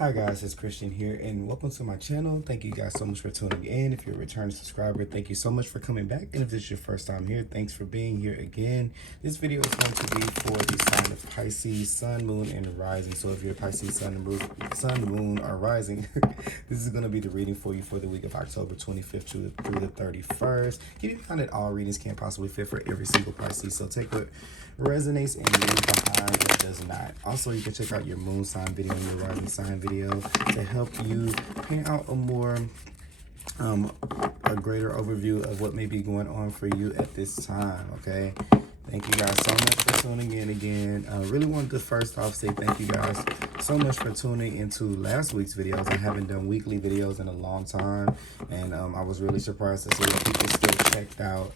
Hi guys, it's Christian here and welcome to my channel. Thank you guys so much for tuning in. If you're a returning subscriber, thank you so much for coming back. And if this is your first time here, thanks for being here again. This video is going to be for the sign of Pisces, Sun, Moon, and Rising. So if you're Pisces, Sun, Moon, or Rising, this is going to be the reading for you for the week of October 25th through the 31st. Keep in mind that all readings can't possibly fit for every single Pisces. So take what resonates and leave behind what does not. Also, you can check out your moon sign video and your rising sign video to help you paint out a more a greater overview of what may be going on for you at this time. Okay, thank you guys so much for tuning in again. I really wanted to first off say thank you guys so much for tuning into last week's videos. I haven't done weekly videos in a long time, and I was really surprised to see that people still checked out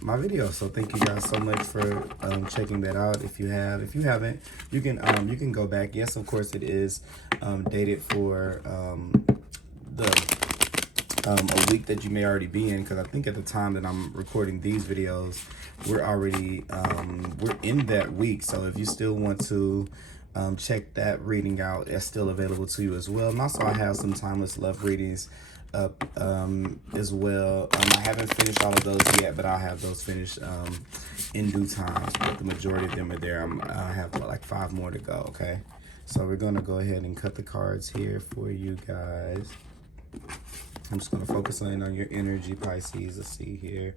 my video. So thank you guys so much for checking that out. If you haven't, you can go back. Yes, of course it is dated for a week that you may already be in, because I think at the time that I'm recording these videos, we're already we're in that week. So if you still want to check that reading out, it's still available to you as well. And also I have some timeless love readings up as well. I haven't finished all of those yet, but I'll have those finished in due time. But the majority of them are there. I have like 5 more to go. Okay, so we're gonna go ahead and cut the cards here for you guys. I'm just gonna focus on your energy, Pisces. Let's see here.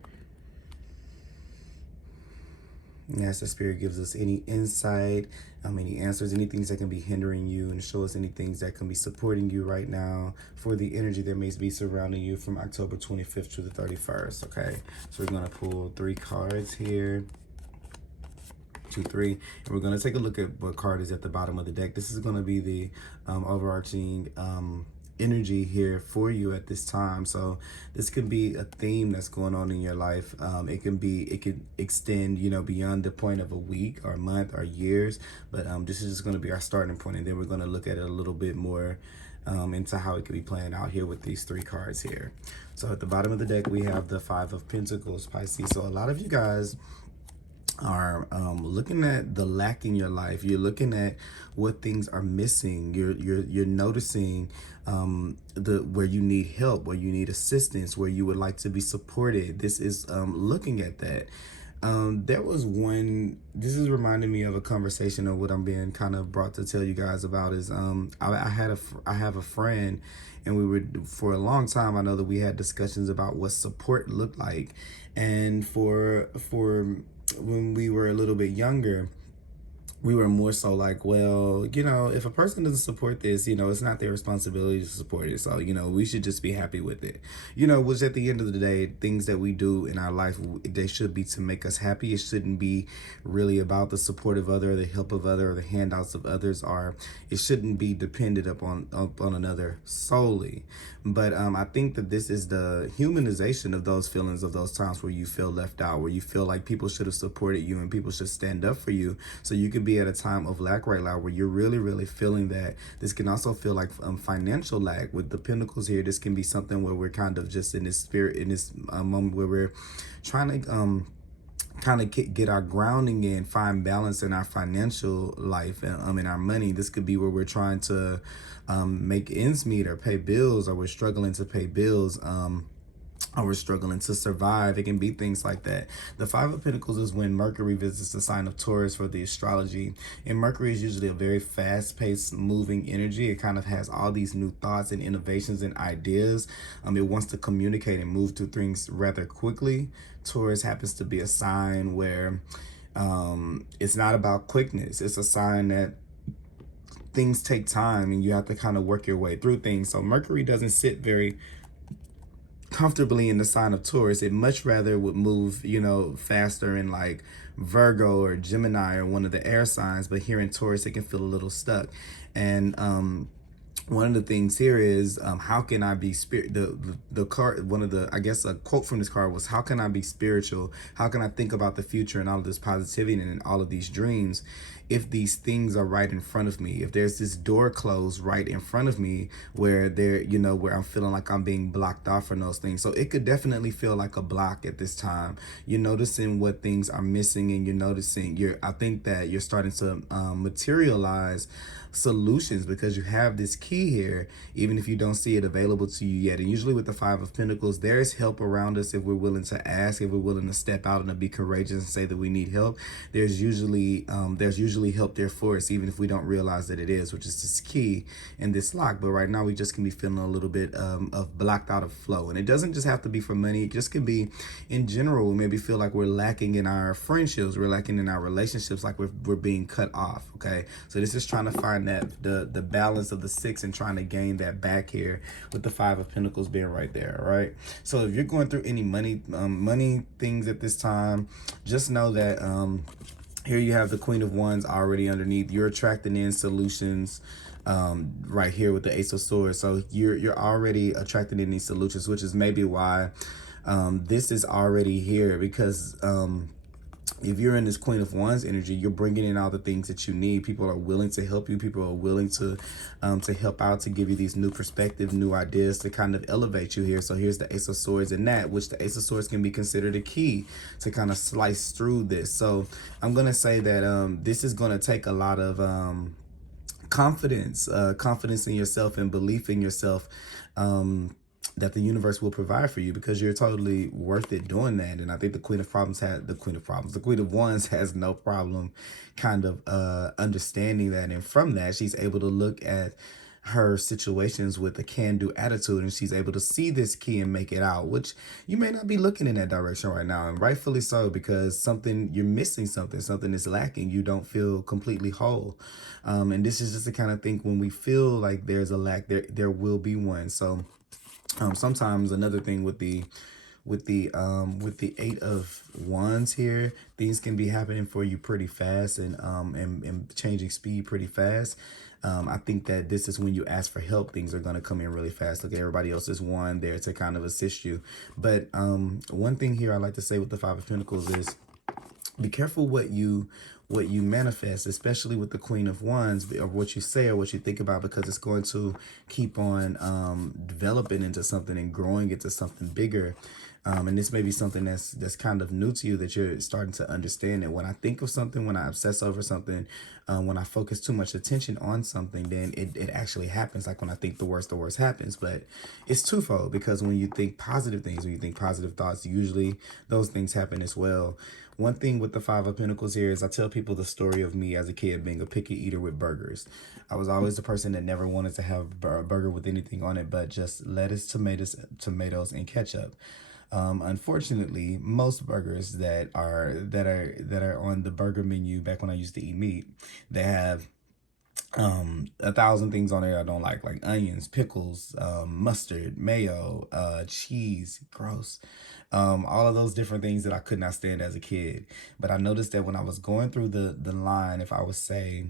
And as the Spirit gives us any insight, any answers, any things that can be hindering you, and show us any things that can be supporting you right now for the energy that may be surrounding you from October 25th to the 31st, okay? So we're going to pull 3 cards here. 2, 3. And we're going to take a look at what card is at the bottom of the deck. This is going to be the overarching energy here for you at this time. So this could be a theme that's going on in your life. It could extend, beyond the point of a week or a month or years, but this is just going to be our starting point, and then we're going to look at it a little bit more into how it could be playing out here with these 3 cards here. So at the bottom of the deck we have the 5 of Pentacles, Pisces. So a lot of you guys are looking at the lack in your life. You're looking at what things are missing. You're noticing where you need help, where you need assistance, where you would like to be supported. This is looking at that. There was one, this is reminding me of a conversation of what I'm being kind of brought to tell you guys about is I have a friend, and we were, for a long time, I know that we had discussions about what support looked like. And for when we were a little bit younger, we were more so like, well, if a person doesn't support this, it's not their responsibility to support it. So, we should just be happy with it. Which at the end of the day, things that we do in our life, they should be to make us happy. It shouldn't be really about the support of other, the help of other, or the handouts of others, or it shouldn't be dependent upon another solely. But I think that this is the humanization of those feelings, of those times where you feel left out, where you feel like people should have supported you and people should stand up for you, so you could be at a time of lack right now where you're really feeling that. This can also feel like financial lack with the Pentacles here. This can be something where we're kind of just in this spirit, in this moment where we're trying to kind of get our grounding in, find balance in our financial life and in our money. This could be where we're trying to make ends meet or pay bills, or we're struggling to pay bills, or we're struggling to survive. It can be things like that. The 5 of Pentacles is when Mercury visits the sign of Taurus for the astrology. And Mercury is usually a very fast-paced, moving energy. It kind of has all these new thoughts and innovations and ideas. It wants to communicate and move through things rather quickly. Taurus happens to be a sign where it's not about quickness. It's a sign that things take time and you have to kind of work your way through things. So Mercury doesn't sit very comfortably in the sign of Taurus. It much rather would move, faster in like Virgo or Gemini or one of the air signs, but here in Taurus it can feel a little stuck. And one of the things here is how can I be the card, one of the, I guess a quote from this card was, how can I be spiritual? How can I think about the future and all of this positivity and all of these dreams if these things are right in front of me, if there's this door closed right in front of me where where I'm feeling like I'm being blocked off from those things. So it could definitely feel like a block at this time. You're noticing what things are missing, and I think that you're starting to materialize solutions because you have this key here, even if you don't see it available to you yet. And usually with the Five of Pentacles, there's help around us if we're willing to ask, if we're willing to step out and to be courageous and say that we need help. There's usually help there for us, even if we don't realize that it is, which is this key in this lock. But right now we just can be feeling a little bit of blocked out of flow. And it doesn't just have to be for money. It just can be in general. We maybe feel like we're lacking in our friendships, we're lacking in our relationships, like we're being cut off. Okay, so this is trying to find that the balance of the 6 and trying to gain that back here with the Five of Pentacles being right there. All right, so if you're going through any money things at this time, just know that here you have the Queen of Wands already underneath. You're attracting in solutions right here with the Ace of Swords. So you're already attracting in these solutions, which is maybe why this is already here, because if you're in this Queen of Wands energy, you're bringing in all the things that you need. People are willing to help you. People are willing to help out, to give you these new perspective, new ideas, to kind of elevate you here. So here's the Ace of Swords in that, which the Ace of Swords can be considered a key to kind of slice through this. So I'm going to say that this is going to take a lot of confidence in yourself and belief in yourself, that the universe will provide for you, because you're totally worth it doing that. And I think the Queen of Wands has no problem kind of understanding that. And from that, she's able to look at her situations with a can-do attitude, and she's able to see this key and make it out, which you may not be looking in that direction right now, and rightfully so, because you're missing something is lacking. You don't feel completely whole, and this is just the kind of thing, when we feel like there's a lack, there will be one. So sometimes another thing with the Eight of Wands here, things can be happening for you pretty fast, and changing speed pretty fast. I think that this is when you ask for help, things are going to come in really fast. Look at everybody else's wand there to kind of assist you. But one thing here I like to say with the Five of Pentacles is, be careful what you manifest, especially with the Queen of Wands, or what you say or what you think about, because it's going to keep on developing into something and growing into something bigger. And this may be something that's kind of new to you, that you're starting to understand that when I think of something, when I obsess over something, when I focus too much attention on something, then it actually happens. Like when I think the worst happens. But it's twofold, because when you think positive things, when you think positive thoughts, usually those things happen as well. One thing with the Five of Pentacles here is, I tell people the story of me as a kid being a picky eater with burgers. I was always the person that never wanted to have a burger with anything on it but just lettuce, tomatoes, and ketchup. Unfortunately, most burgers that are on the burger menu back when I used to eat meat, they have 1,000 things on there I don't like onions, pickles, mustard, mayo, cheese, gross. All of those different things that I could not stand as a kid. But I noticed that when I was going through the line, if I would say,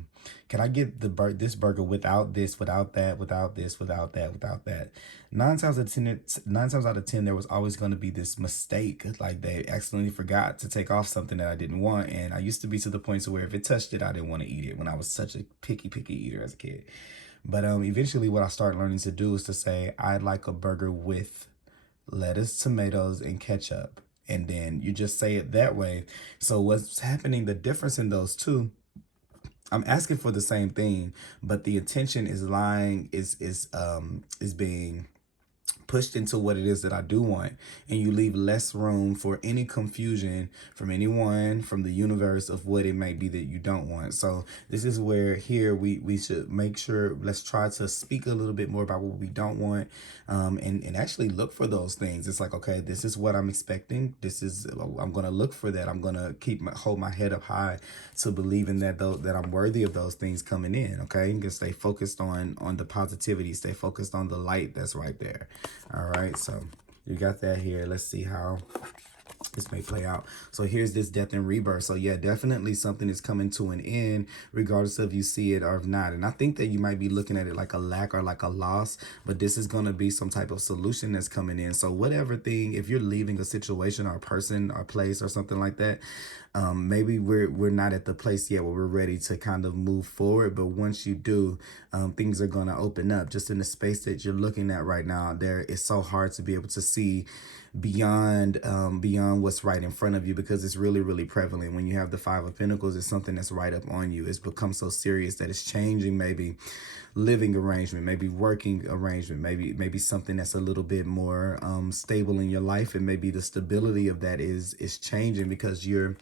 can I get this burger without this, without that, without this, without that, without that? 9 times out of 10, there was always going to be this mistake. Like they accidentally forgot to take off something that I didn't want. And I used to be to the point to where if it touched it, I didn't want to eat it, when I was such a picky eater as a kid. But eventually what I started learning to do is to say, I'd like a burger with lettuce, tomatoes, and ketchup. And then you just say it that way. So what's happening, the difference in those two, I'm asking for the same thing, but the intention is being pushed into what it is that I do want, and you leave less room for any confusion from anyone, from the universe, of what it may be that you don't want. So this is where here we should make sure, let's try to speak a little bit more about what we don't want, and actually look for those things. It's like, okay, this is what I'm expecting. I'm going to look for that. I'm going to hold my head up high to believing that I'm worthy of those things coming in. Okay, you can stay focused on the positivity, stay focused on the light that's right there. All right, so you got that here. Let's see how this may play out. So here's this death and rebirth. So yeah, definitely something is coming to an end, regardless of you see it or not. And I think that you might be looking at it like a lack or like a loss, but this is going to be some type of solution that's coming in. So whatever thing, if you're leaving a situation or a person or place or something like that, Maybe we're not at the place yet where we're ready to kind of move forward, but once you do, things are going to open up. Just in the space that you're looking at right now, there it's so hard to be able to see beyond what's right in front of you, because it's really prevalent. When you have the Five of Pentacles, it's something that's right up on you. It's become so serious that it's changing maybe living arrangement, maybe working arrangement, maybe something that's a little bit more stable in your life, and maybe the stability of that is changing because you're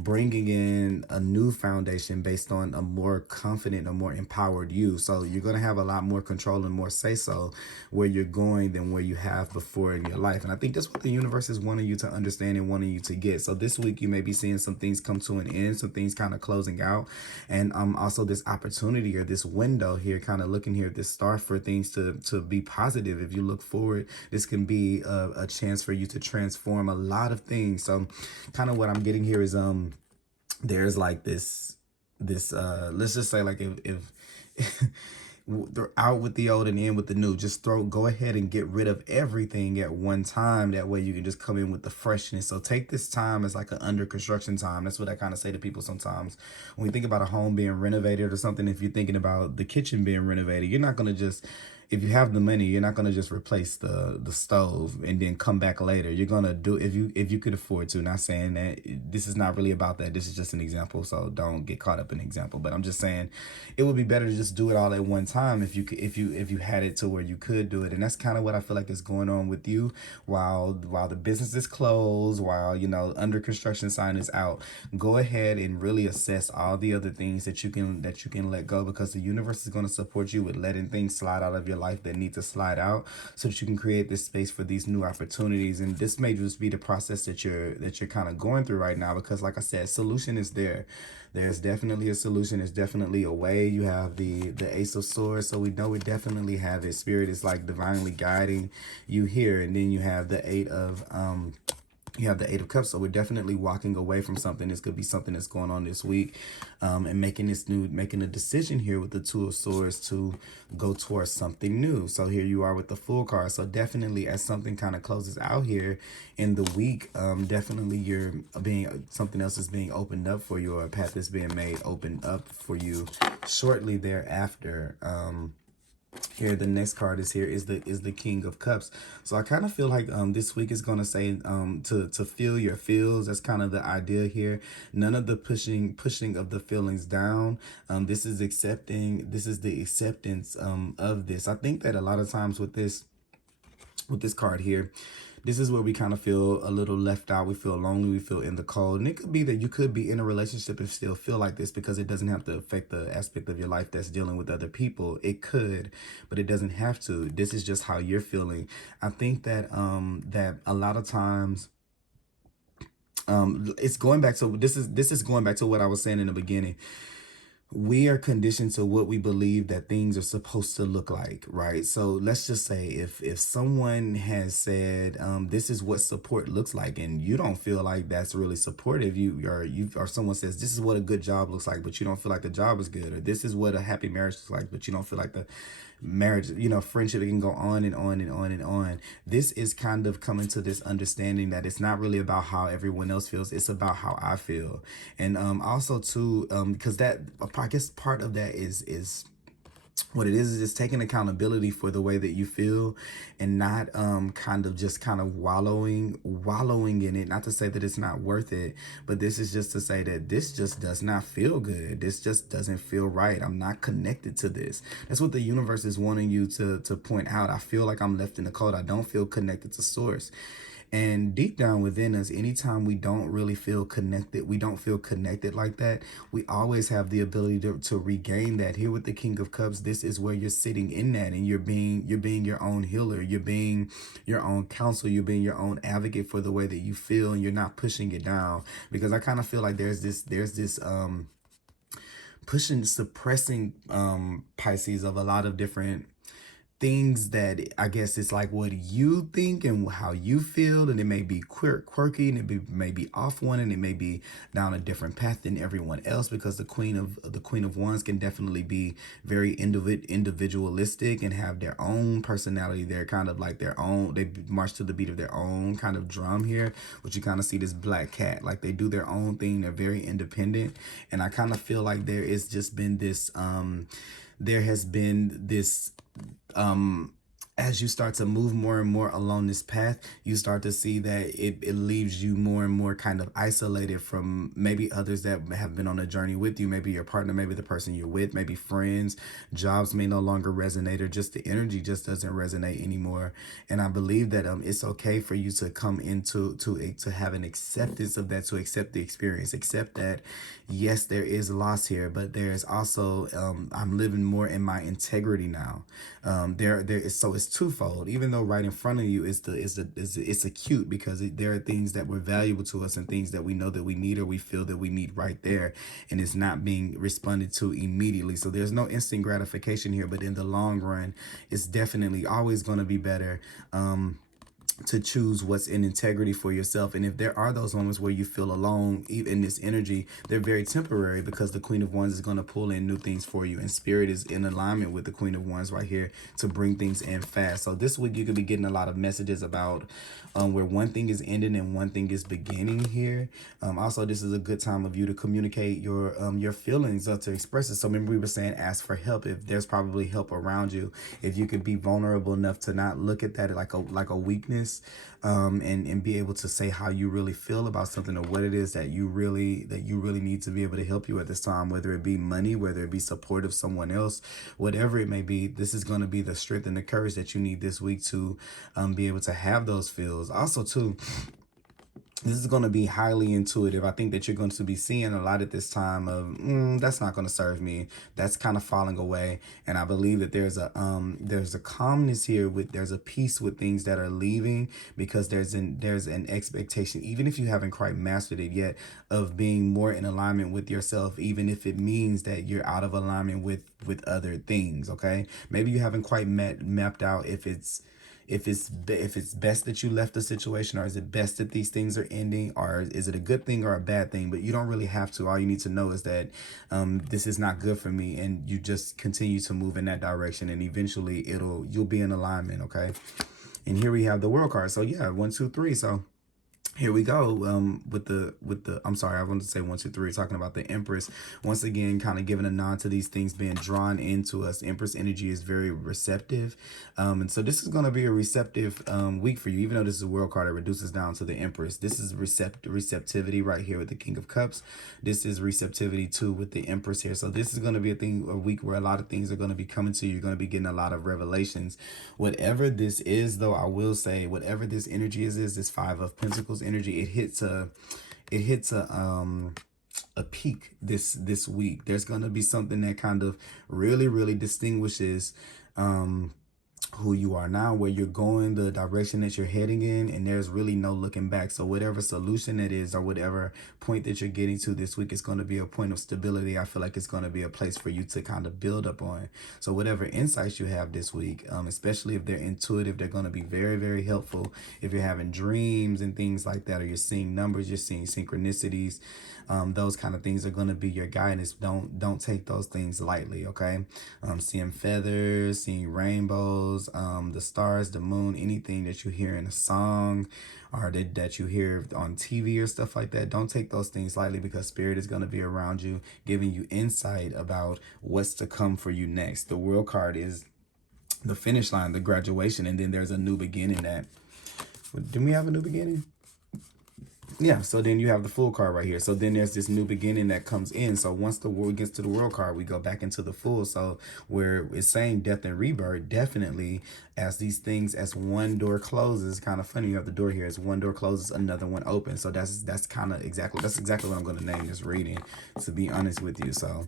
bringing in a new foundation based on a more confident, a more empowered you. So you're going to have a lot more control and more say so where you're going than where you have before in your life. And I think that's what the universe is wanting you to understand and wanting you to get. So this week you may be seeing some things come to an end, some things kind of closing out, and also this opportunity or this window here, kind of looking here at this star for things to be positive. If you look forward, this can be a chance for you to transform a lot of things. So kind of what I'm getting here is there's like this let's just say, like, if they're out with the old and in with the new, just go ahead and get rid of everything at one time. That way you can just come in with the freshness. So take this time as like an under construction time. That's what I kind of say to people sometimes when we think about a home being renovated or something. If you're thinking about the kitchen being renovated, you're not going to just, if you have the money, you're not going to just replace the stove and then come back later. You're going to do, if you could afford to. Not saying that this is not really about that. This is just an example, so don't get caught up in example. But I'm just saying it would be better to just do it all at one time if you had it to where you could do it. And that's kind of what I feel like is going on with you while the business is closed, while under construction sign is out. Go ahead and really assess all the other things that you can let go, because the universe is going to support you with letting things slide out of your life that need to slide out, so that you can create this space for these new opportunities. And this may just be the process that you're kind of going through right now, because like I said, solution is there. There's definitely a solution. There's definitely a way. You have the Ace of Swords, so we know we definitely have it. Spirit is like divinely guiding you here. And then you have the Eight of Cups. So we're definitely walking away from something. This could be something that's going on this week, and making a decision here with the Two of Swords to go towards something new. So here you are with the Fool card. So definitely, as something kind of closes out here in the week, definitely something else is being opened up for you, or a path is being made opened up for you shortly thereafter. Here, the next card is the King of Cups. So I kind of feel like this week is going to say to feel your feels. That's kind of the idea here. None of the pushing of the feelings down. This is the acceptance of this. I think that a lot of times with this card here, this is where we kind of feel a little left out. We feel lonely. We feel in the cold. And it could be that you could be in a relationship and still feel like this, because it doesn't have to affect the aspect of your life that's dealing with other people. It could, but it doesn't have to. This is just how you're feeling. I think that that a lot of times it's going back to this is going back to what I was saying in the beginning. We are conditioned to what we believe that things are supposed to look like, right? So let's just say if someone has said this is what support looks like, and you don't feel like that's really supportive, or someone says this is what a good job looks like, but you don't feel like the job is good, or this is what a happy marriage looks like, but you don't feel like the marriage, friendship, it can go on and on and on and on. This is kind of coming to this understanding that it's not really about how everyone else feels, it's about how I feel. And also too, because that, I guess part of that is what it is just taking accountability for the way that you feel, and not kind of wallowing in it. Not to say that it's not worth it, but this is just to say that this just does not feel good. This just doesn't feel right. I'm not connected to this. That's what the universe is wanting you to point out. I feel like I'm left in the cold. I don't feel connected to source. And deep down within us, anytime we don't really feel connected, we don't feel connected like that, we always have the ability to regain that. Here with the King of Cups, this is where you're sitting in that, and you're being your own healer. You're being your own counselor. You're being your own advocate for the way that you feel, and you're not pushing it down. Because I kind of feel like there's this suppressing Pisces of a lot of different things that I guess it's like what you think and how you feel, and it may be quirky, and may be off one, and it may be down a different path than everyone else, because the Queen of Wands can definitely be very individualistic and have their own personality. They're kind of like their own. They march to the beat of their own kind of drum here, which you kind of see this black cat. Like they do their own thing. They're very independent, and I kind of feel like there has just been this. There has been this as you start to move more and more along this path, you start to see that it leaves you more and more kind of isolated from maybe others that have been on a journey with you, maybe your partner, maybe the person you're with, maybe friends. Jobs may no longer resonate, or just the energy just doesn't resonate anymore. And I believe that it's okay for you to come into to have an acceptance of that, to accept the experience, accept that yes, there is loss here, but there's also I'm living more in my integrity now. There is, so it's twofold. Even though right in front of you it's acute, because there are things that were valuable to us and things that we know that we need, or we feel that we need right there, and it's not being responded to immediately. So there's no instant gratification here, but in the long run, it's definitely always going to be better to choose what's in integrity for yourself. And if there are those moments where you feel alone, even in this energy, they're very temporary, because the Queen of Wands is going to pull in new things for you, and Spirit is in alignment with the Queen of Wands right here to bring things in fast. So this week you could be getting a lot of messages about where one thing is ending and one thing is beginning here. Also, this is a good time of you to communicate your feelings, to express it. So remember, we were saying ask for help. If there's probably help around you, if you could be vulnerable enough to not look at that like a weakness, and be able to say how you really feel about something, or what it is that you really need to be able to help you at this time, whether it be money, whether it be support of someone else, whatever it may be. This is going to be the strength and the courage that you need this week to be able to have those feels. Also too, this is going to be highly intuitive. I think that you're going to be seeing a lot at this time of that's not going to serve me. That's kind of falling away. And I believe that there's a calmness here, there's a peace with things that are leaving, because there's an expectation, even if you haven't quite mastered it yet, of being more in alignment with yourself, even if it means that you're out of alignment with other things. Okay, maybe you haven't quite mapped out if it's best that you left the situation, or is it best that these things are ending, or is it a good thing or a bad thing? But you don't really have to. All you need to know is that this is not good for me, and you just continue to move in that direction, and eventually you'll be in alignment. Okay, and here we have the World card. So yeah, 1, 2, 3. So here we go with the I'm sorry, I wanted to say 1, 2, 3, talking about the Empress. Once again, kind of giving a nod to these things being drawn into us. Empress energy is very receptive, and so this is going to be a receptive week for you. Even though this is a World card, it reduces down to the Empress. This is receptivity right here with the King of Cups. This is receptivity too with the Empress here. So this is going to be a week where a lot of things are going to be coming to you. You're going to be getting a lot of revelations. Whatever this is, though, I will say, whatever this energy is this 5 of Pentacles energy, it hits a peak this week. There's gonna be something that kind of really distinguishes who you are now, where you're going, the direction that you're heading in, and there's really no looking back. So whatever solution it is, or whatever point that you're getting to this week, is going to be a point of stability. I feel like it's going to be a place for you to kind of build up on. So whatever insights you have this week, especially if they're intuitive, they're going to be very helpful. If you're having dreams and things like that, or you're seeing numbers, you're seeing synchronicities, those kind of things are going to be your guidance. Don't take those things lightly. Okay, seeing feathers, seeing rainbows, the stars, the moon, anything that you hear in a song, or that you hear on TV or stuff like that, don't take those things lightly, because Spirit is going to be around you, giving you insight about what's to come for you next. The World card is the finish line, the graduation, and then there's a new beginning. Didn't we have a new beginning? Yeah, so then you have the Fool card right here. So then there's this new beginning that comes in. So once the world gets to the World card, we go back into the Fool. So where it's saying death and rebirth, definitely, as these things, as one door closes, kind of funny, you have the door here, as one door closes, another one opens. So that's exactly what I'm going to name this reading, to be honest with you. So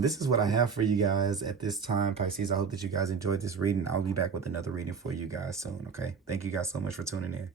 this is what I have for you guys at this time, Pisces. I hope that you guys enjoyed this reading. I'll be back with another reading for you guys soon. Okay, thank you guys so much for tuning in.